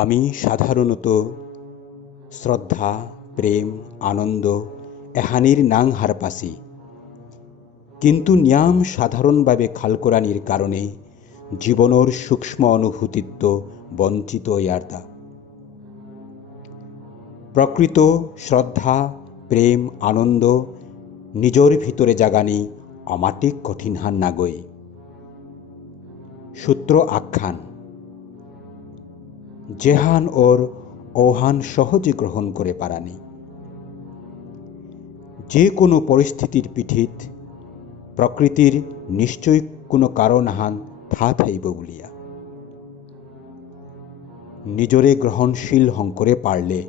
আমি সাধারণত শ্রদ্ধা, প্রেম, আনন্দ এহানির নাং হারপাসি, কিন্তু ন্যাম সাধারণভাবে খালকরানির কারণে জীবনের সূক্ষ্ম অনুভূতিত্ব বঞ্চিত ইয়ার্দা। প্রকৃত শ্রদ্ধা, প্রেম, আনন্দ নিজর ভিতরে জাগানি অমাটিক কঠিন হান নাগই। সূত্র আখ্যান জেহান ওর ওহান সহজে গ্রহণ করে পারানি। যে কোনো পরিস্থিতির পিঠিত প্রকৃতির নিশ্চয় কোনো কারণ হান থা থাইব বলিয়া নিজরে গ্রহণশীল হংকরে পারলে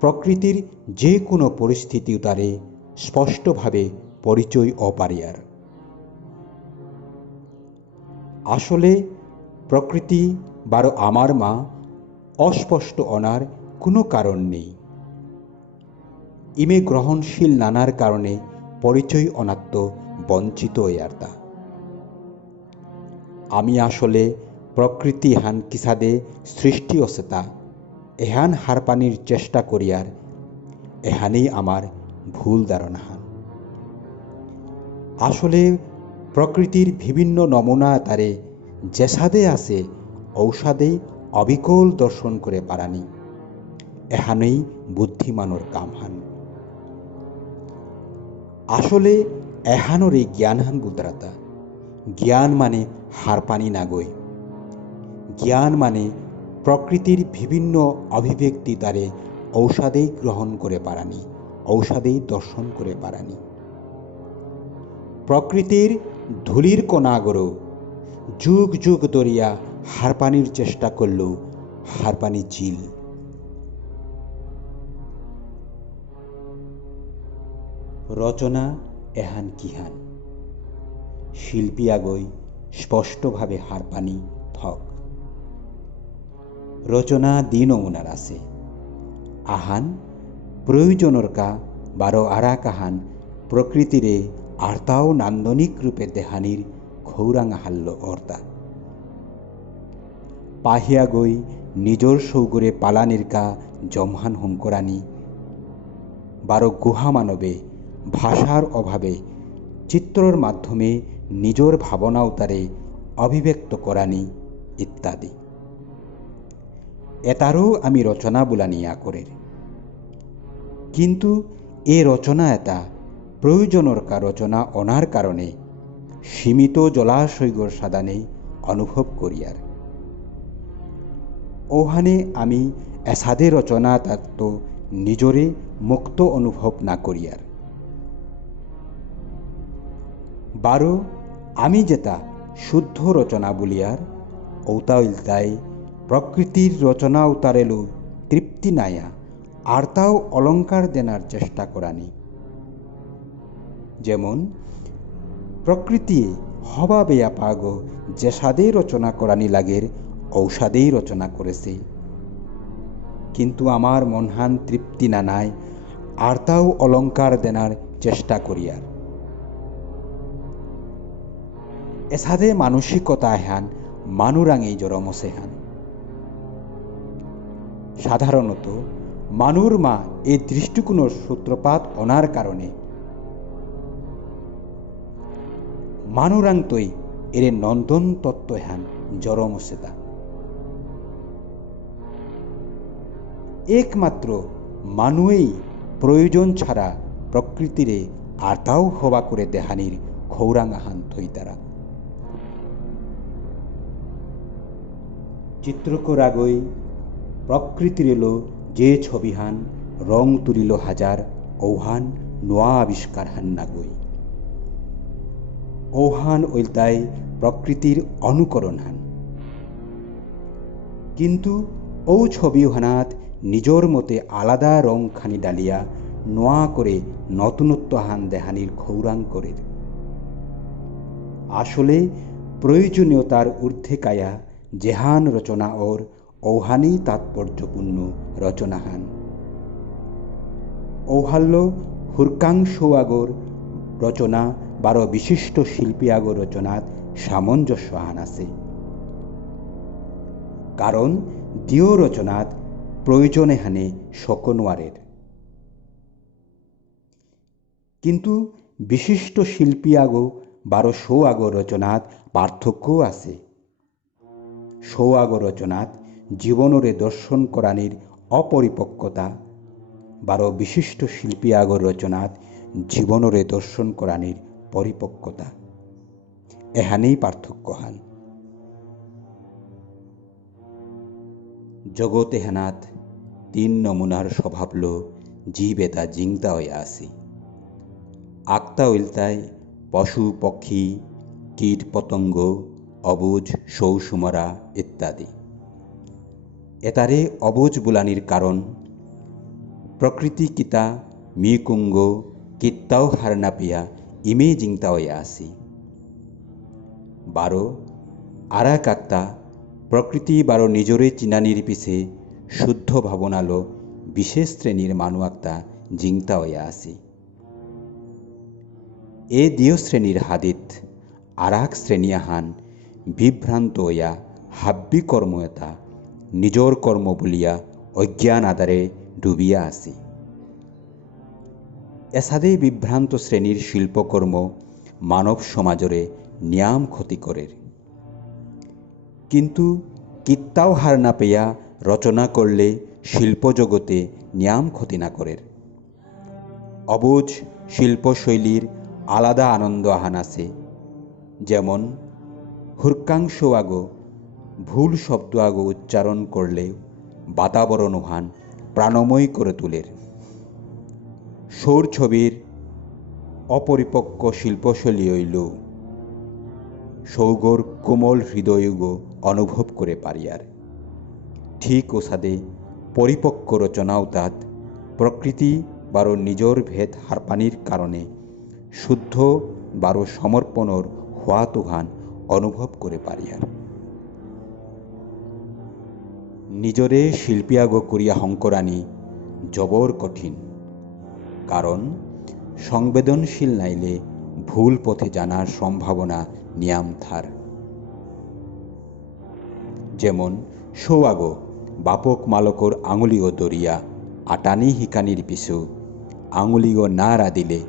প্রকৃতির যে কোনো পরিস্থিতি তারে স্পষ্টভাবে পরিচয় অপারিয়ার। আসলে প্রকৃতি বারো আমার মা অস্পষ্ট অনার কোনো কারণ নেই। ইমে গ্রহণশীল নানার কারণে পরিচয় অনাত্ম বঞ্চিত ইয়ার্তা। আমি আসলে প্রকৃতি হান কিসাদে সৃষ্টি অসেতা এহান হারপানির চেষ্টা করিয়ার এহানেই আমার ভুল ধারণা হান। আসলে প্রকৃতির বিভিন্ন নমুনা তারে যেসাদে আছে ঔষধেই অবিকল দর্শন করে পারানি এহানেই বুদ্ধিমানর কাম হান। আসলে এহানরে জ্ঞান হান বুদ্রাতা। জ্ঞান মানে হারপানি নাগই। জ্ঞান মানে প্রকৃতির বিভিন্ন অভিব্যক্তি তারে ঔষধেই গ্রহণ করে পারানি, ঔষধেই দর্শন করে পারানি। প্রকৃতির ধুলির কণাগরও যুগ যুগ দরিয়া হারপানির চেষ্টা করলেও হারপানি চিল। রচনা এহান কিহান শিল্পী আগই স্পষ্টভাবে হারপানি থক। রচনা দিন ওনার আছে আহান প্রয়োজনের কা বারো আরা কাহান প্রকৃতিরে আর্তাও নান্দনিক রূপে দেহানির খৌরাঙা হাল্ল অর্তা পাহিয়া গই নিজর সৌগরে পালানির কা জমহান হংকরানি বারো গুহা মানবে ভাষার অভাবে চিত্রর মাধ্যমে নিজর ভাবনা তারে অভিব্যক্ত করানি ইত্যাদি। এটারও আমি রচনা বুলানিয়া করে, কিন্তু এ রচনা এটা প্রয়োজনের কা রচনা অনার কারণে সীমিত জলাশয়গর সাদানে অনুভব করিয়ার। ওহানে আমি এসাদে রচনা তাত্ত্ব নিজরে মুক্ত অনুভব না করিয়ার। বারো আমি যেটা শুদ্ধ রচনা বলিয়ার ঔতাইলতাই প্রকৃতির রচনা উতারেলো তৃপ্তি নায়া আর তাও অলঙ্কার দেনার চেষ্টা করানি। যেমন প্রকৃতি হবা বেয়া পাগ যে সাদে রচনা করানি লাগের ঔষধেই রচনা করেছে, কিন্তু আমার মনহান তৃপ্তি না নাই আর তাও অলঙ্কার দেনার চেষ্টা করিয়ার। এসাদে মানসিকতা হ্যান মানুরাঙেই জরমসে হ্যান। সাধারণত মানুর মা এই দৃষ্টিকোণের সূত্রপাত অনার কারণে মানুরাংতই এর নন্দন তত্ত্ব হ্যান জরমসেতা। একমাত্র মানুষই প্রয়োজন ছাড়া প্রকৃতিরে আর্তাও হবা করে দেহানির খৌরাঙাহান থইতারা। চিত্রকর আগই প্রকৃতির এলো যে ছবিহান রং তুলিল হাজার ঔহান নোয়া আবিষ্কার হান নাগই। ঔহান ওইলতাই প্রকৃতির অনুকরণ হান, কিন্তু ও ছবি হানাত নিজর মতে আলাদা রং খানি ডালিয়া নোয়া করে নতুনত্ব হান দেহানির খৌরাং করে। আসলে প্রয়োজনীয়তার ঊর্ধ্বে কায়া জেহান রচনা ওর ঔহানি তাৎপর্যপূর্ণ রচনা হান। ঔহাল্য হুরকাংশ আগর রচনা বারো বিশিষ্ট শিল্পী আগর রচনাত সামঞ্জস্য হান আছে। কারণ দিও রচনাত প্রয়োজনে হানে সকনোয়ারের। কিন্তু বিশিষ্ট শিল্পী আগো বারো শো আগো রচনাত পার্থক্যও আছে। শো আগো রচনাত জীবনরে দর্শন করানির অপরিপক্কতা, বারো বিশিষ্ট শিল্পী আগো রচনাত জীবনরে দর্শন করানির পরিপক্কতা, এহানেই পার্থক্য হান। জগতে হেনাত তিন নমুনার স্বভাবল জীবেতা জিংতা হয়ে আসি। আক্তা উল্টায় পশু পক্ষী কীট পতঙ্গ অবুজ সৌসুমরা ইত্যাদি। এতারে অবুজ বুলানির কারণ প্রকৃতি কিতা মিকুঙ্গ কিত্তাও হারনা পিয়া ইমে জিংতা হয়ে আসি। বারো আরা কাক্তা প্রকৃতি বারো নিজরে চিনানির পিছে শুদ্ধ ভাবনালো বিশেষ শ্রেণীর মানুয়াক্তা জিংতা হয়ে আসি। এ দিও শ্রেণীর হাদিত আরাক শ্রেণীয়াহান বিভ্রান্ত হইয়া হাব্বি কর্ময়তা নিজর কর্ম বলিয়া অজ্ঞান আধারে ডুবিয়া আসি। এসাদে বিভ্রান্ত শ্রেণীর শিল্পকর্ম মানব সমাজরে নিয়াম ক্ষতি করে। কিন্তু কিত্তাও হার না পেয়া রচনা করলে শিল্পজগতে নিয়াম ক্ষতি না করে। অবুজ শিল্পশৈলীর আলাদা আনন্দ আহান আছে। যেমন হুরকাংশ আগো ভুল শব্দ আগো উচ্চারণ করলে বাতাবরণ উহান প্রাণময় করে তুলের। সৌর ছবির অপরিপক্ক শিল্পশৈলী হইল সৌগর কোমল হৃদয়গ অনুভব করে পারিয়ার। ঠিক ওসাদে পরিপক্ক রচনাও তাত প্রকৃতি বারো নিজর ভেদ হারপানির কারণে শুদ্ধ বারো সমর্পণর হওয়া তুহান অনুভব করে পারিয়ার। নিজরে শিল্পীয়াগ করিয়া হংকরানি জবর কঠিন, কারণ সংবেদনশীল নাইলে ভুল পথে জানার সম্ভাবনা নিয়াম থার। যেমন সৌয়াগ বাপক মালকর আঙুলিও দরিয়া আটানি হিকানির পিছু আঙুলিও না রাদিলে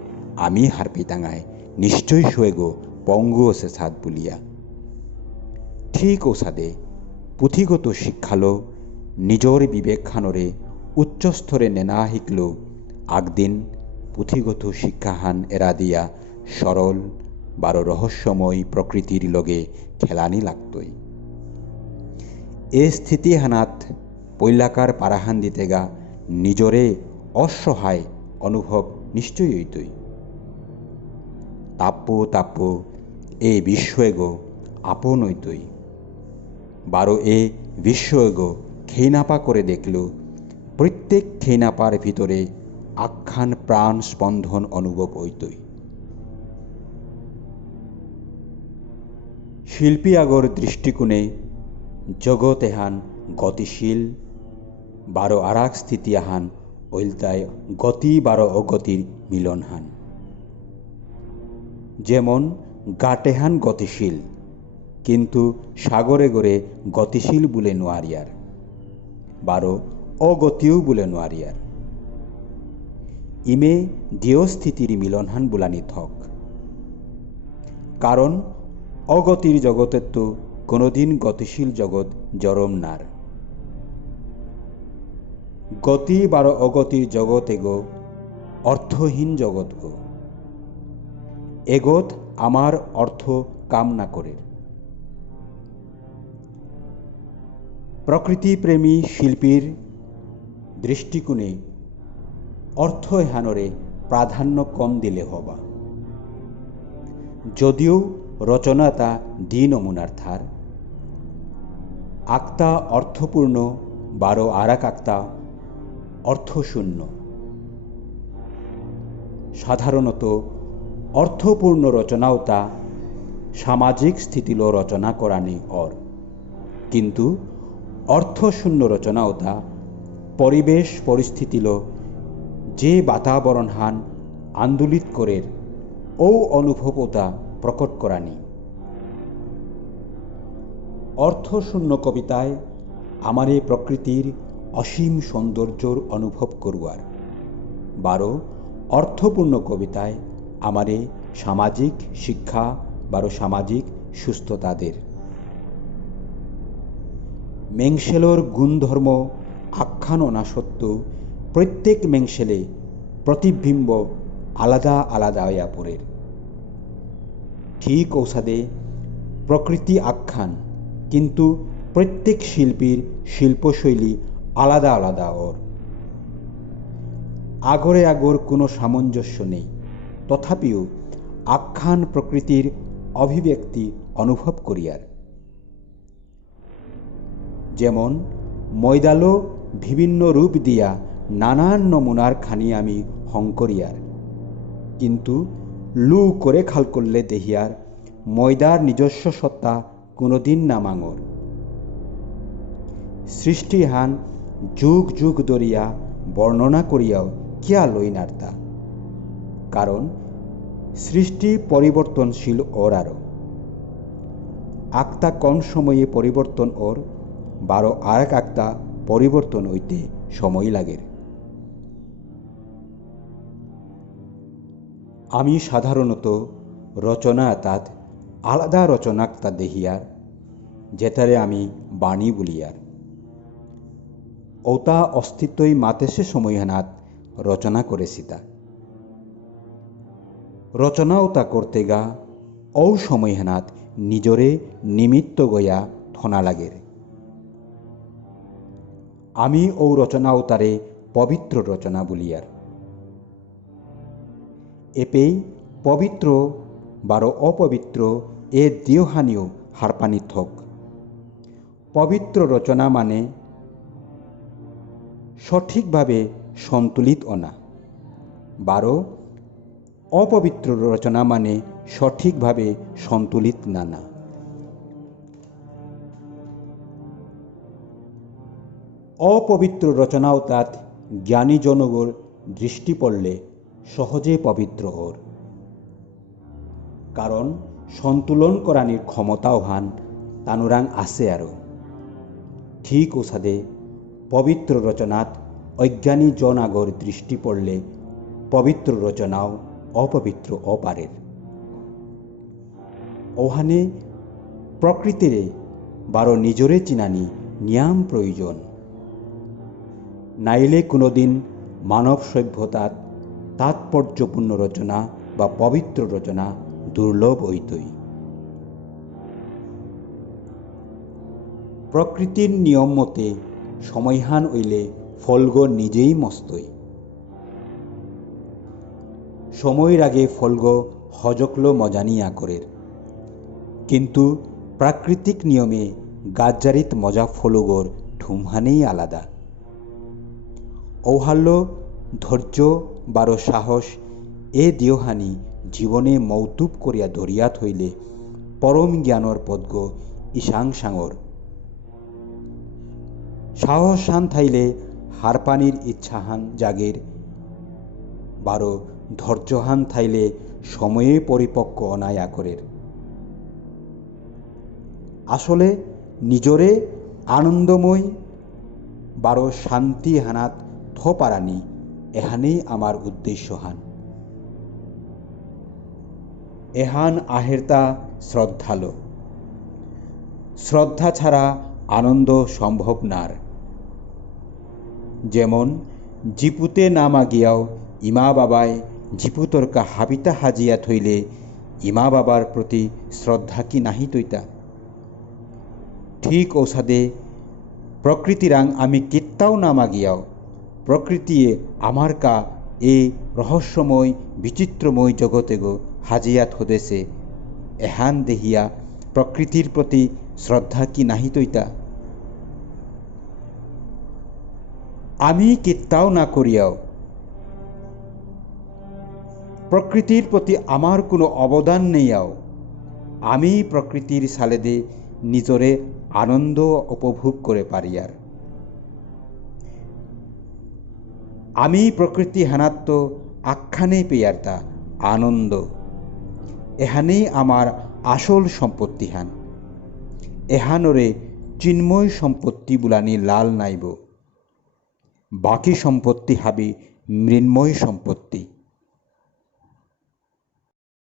আমি হারপিতাঙায় নিশ্চয় শোয়েগো পঙ্গু ওসে সাদ বলিয়া। ঠিক ওসাদে পুঁথিগত শিক্ষালো নিজর বিবেকখানরে উচ্চস্তরে নেনা শিখল আগদিন পুঁথিগত শিক্ষাহান এরা দিয়া সরল বারো রহস্যময় প্রকৃতির লগে খেলানি লাগতই। এ স্থিতি হানাত পৈলাকার পারাহান দিতেগা নিজরে অসহায় অনুভব নিশ্চয়ই হইতই। তাপ্য এ বিশ্বয়েগ আপন হইতই। বারো এ বিশ্বয়েগ খেইনাপা করে দেখল প্রত্যেক খেইনাপার ভিতরে আখ্যান প্রাণ স্পন্দন অনুভব হইতই। শিল্পী আগর দৃষ্টিকোণে জগৎ এহান গতিশীল, বারো আরাক স্থিতি আহান ওইলতায় গতি বারো অগতির মিলন হান। যেমন গাটেহান গতিশীল, কিন্তু সাগরে গড়ে গতিশীল বলে নোয়ারিয়ার, বারো অগতিও বলে নোয়ারিয়ার। ইমে দিও স্থিতির মিলনহান বুলানি থক। কারণ অগতির জগতের তো কোনোদিন গতিশীল জগৎ জরম নার। গতি বারো অগতির জগৎ এগো অর্থহীন জগৎ গো। এগোত আমার অর্থ কামনা করে। প্রকৃতিপ্রেমী শিল্পীর দৃষ্টিকোণে অর্থ এহানরে প্রাধান্য কম দিলে হবা। যদিও রচনাতা দ্বি নমুনার থার, আক্তা অর্থপূর্ণ বারো আরাক আক্তা অর্থশূন্য। সাধারণত অর্থপূর্ণ রচনাও তা সামাজিক স্থিতিলো রচনা করানি অর, কিন্তু অর্থশূন্য রচনাও তা পরিবেশ পরিস্থিতিলো যে বাতাবরণ হান আন্দোলিত করের ও অনুভবতা প্রকট করানি। অর্থশূন্য কবিতায় আমারে প্রকৃতির অসীম সৌন্দর্যর অনুভব করুয়ার। 12 অর্থপূর্ণ কবিতায় আমারে সামাজিক শিক্ষা 12 সামাজিক সুস্থতাদের। মেংসেলর গুণধর্ম আখ্যান অনাসত্ত্বেও প্রত্যেক মেংসেলে প্রতিবিম্ব আলাদা আলাদা পরের। ঠিক ঔষধে প্রকৃতি আখ্যান, কিন্তু প্রত্যেক শিল্পীর শিল্পশৈলী আলাদা আলাদা ওর। আগরে আগর কোনো সামঞ্জস্য নেই, তথাপিও আখ্যান প্রকৃতির অভিব্যক্তি অনুভব করিয়ার। যেমন ময়দালো বিভিন্ন রূপ দিয়া নানান নমুনার খানি আমি হংকরিয়ার, কিন্তু লু করে খাল করলে দেহিয়ার ময়দার নিজস্ব সত্তা কোনোদিন না মাঙর। সৃষ্টিহান যুগ যুগ ধরিয়া বর্ণনা করিয়াও কিয়া লই নার্তা, কারণ সৃষ্টি পরিবর্তনশীল ওর। আরও আক্তা কোন সময়ে পরিবর্তন ওর, 12 আরেক আক্তা পরিবর্তন হইতে সময় লাগে। আমি সাধারণত রচনা তাত আলাদা রচনাক্তা দেহিয়ার, যেটারে আমি বাণী বলিয়ার। ওতা অস্তিত্বই মাতেসে সময়হানাত রচনা করেছি তা। রচনা ওতা করতে গা ও সময়হানাত নিজরে নিমিত্ত গয়া থনা লাগের। আমি ও রচনা ওতারে পবিত্র রচনা বলিয়ার। এপেই পবিত্র 12 অপবিত্র এ দিওহানিও হারপানি থক। পবিত্র রচনা মানে সঠিকভাবে সন্তুলিত অনা, 12 অপবিত্র রচনা মানে সঠিকভাবে সন্তুলিত নানা। অপবিত্র রচনাও তাত জ্ঞানী জনগর দৃষ্টি পড়লে সহজে পবিত্র ওর, কারণ সন্তুলন করানির ক্ষমতাও হান তানুরাং আছে আরও। ঠিক ওসাদে পবিত্র রচনাত অজ্ঞানী জনাগর দৃষ্টি পড়লে পবিত্র রচনাও অপবিত্র অপারের। ওহানে প্রকৃতিরে 12 নিজরে চিনানি নিয়াম প্রয়োজন, নাইলে কোনোদিন মানব সভ্যতার তাৎপর্যপূর্ণ রচনা বা পবিত্র রচনা দুর্লভ হইতই। প্রকৃতির নিয়ম মতে সময়হান হইলে ফলগ নিজেই মস্তই। সময়ের আগে ফলগ হজকলো মজানিয়া করের, কিন্তু প্রাকৃতিক নিয়মে গাজ্জারিত মজা ফলগর ঠুমহানেই আলাদা। ঔহাল্য ধৈর্য 12 সাহস এ দিওহানি জীবনে মৌতুব করিয়া ধরিয়াত হইলে পরম জ্ঞানর পদ্গ ইসাং সাঙর। সাহসান থাইলে হারপানির ইচ্ছাহান জাগের, 12 ধৈর্যহান থাইলে সময়ে পরিপক্ক অনায়া করের। আসলে নিজরে আনন্দময় 12 শান্তি হানাত থপারানি, এহানেই আমার উদ্দেশ্য হান। এহান আহেরতা শ্রদ্ধালো, শ্রদ্ধা ছাড়া আনন্দ সম্ভব নার। যেমন জিপুতে নামা গিয়াও ইমা বাবায় জিপুতরকা হাবিতা হাজিয়া থইলে ইমা বাবার প্রতি শ্রদ্ধা কি নাহি তৈতা। ঠিক ঔষধে প্রকৃতিরাং আমি কিত্তাও নামা গিয়াও প্রকৃতিয়ে আমার কা এ রহস্যময় বিচিত্রময় জগতে গো হাজিয়াত হদেছে, এহান দেহিয়া প্রকৃতির প্রতি শ্রদ্ধা কি নাহি তৈতা। আমি কিত্তাও না করিয়াও প্রকৃতির প্রতি আমার কোনো অবদান নেইয়াও আমি প্রকৃতির সালেদে নিজরে আনন্দ উপভোগ করে পারিয়ার। আমি প্রকৃতি হানাত্ম আখ্যানে পেয়ারতা আনন্দ, এহানেই আমার আসল সম্পত্তি হান। এহানরে চিন্ময় সম্পত্তি বোলানি লাল নাইব, বাকী সম্পত্তি হাবি মৃন্ময় সম্পত্তি।